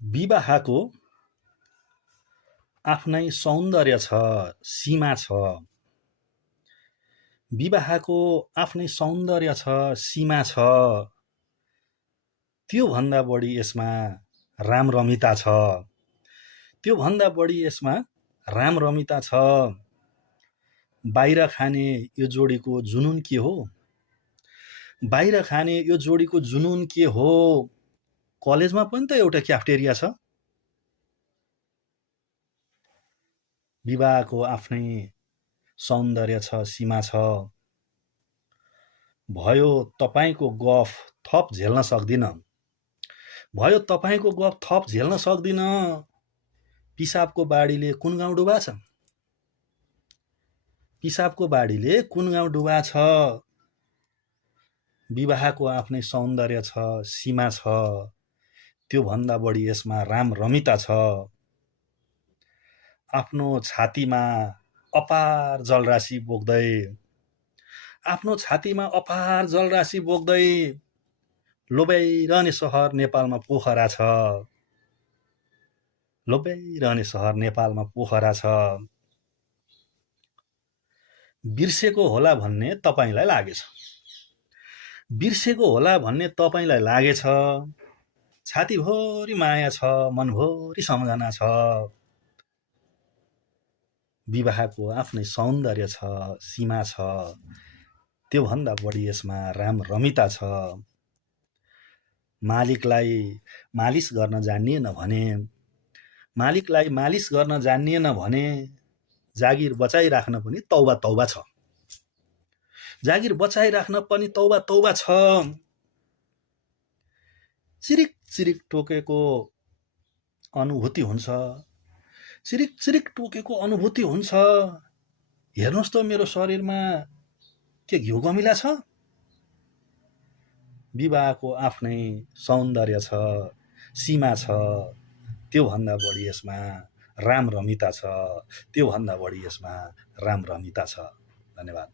विवाहको आफ्नै सौन्दर्य छ, सीमा छ। विवाहको आफ्नै सौन्दर्य छ, सीमा छ। त्योभन्दा बढी यसमा रामरमिता छ। त्योभन्दा बढी यसमा रामरमिता छ। बाहिर खाने यो जोडीको जुनुन के हो? बाहिर खाने यो जोडीको जुनुन के हो? कलेजमा पनि त एउटा क्याफेटेरिया छ। विवाहको आफ्नै सौन्दर्य छ, सीमा छ। भयो तपाईको गफ थप झेल्न सक्दिन। भयो तपाईको गफ थप झेल्न सक्दिन। पिसाबको बाढीले कुन गाउँ डुबा छ? पिसाबको बाढीले कुन गाउँ डुबा छ? विवाहको आफ्नै सौन्दर्य छ, सीमा छ। त्योभन्दा बढी यसमा रामरमिता छ। आफ्नो छातीमा अपार जलराशि बोक्दै, आफ्नो छातीमा अपार जलराशि बोक्दै लोभ्याइरहने सहर नेपालमा पोखरा छ। लोभ्याइरहने सहर नेपालमा पोखरा छ। बिर्सेको होला भन्ने तपाईलाई लागेछ। बिर्सेको होला भन्ने तपाईलाई लागेछ। छातीभरि माया छ, मनभरि सम्झना छ। विवाहको आफ्नै सौन्दर्य छ, सीमा छ। त्योभन्दा बढी यसमा रामरमिता छ। मालिकलाई मालिस गर्न जानिएन भने, मालिकलाई मालिस गर्न जानिएन भने जागिर बचाइराख्न पनि तौबा तौबा छ। जागिर बचाइराख्न पनि तौबा तौबा छ। चिरिक चिरिक टोकेको अनुभूति हुन्छ। चिरिक चिरिक टोकेको अनुभूति हुन्छ। हेर्नुहोस् त मेरो शरीरमा के घिउ कमिला छ? विवाहको आफ्नै सौन्दर्य छ, सीमा छ। त्योभन्दा बढी यसमा रामरमिता छ। त्योभन्दा बढी यसमा रामरमिता छ। धन्यवाद।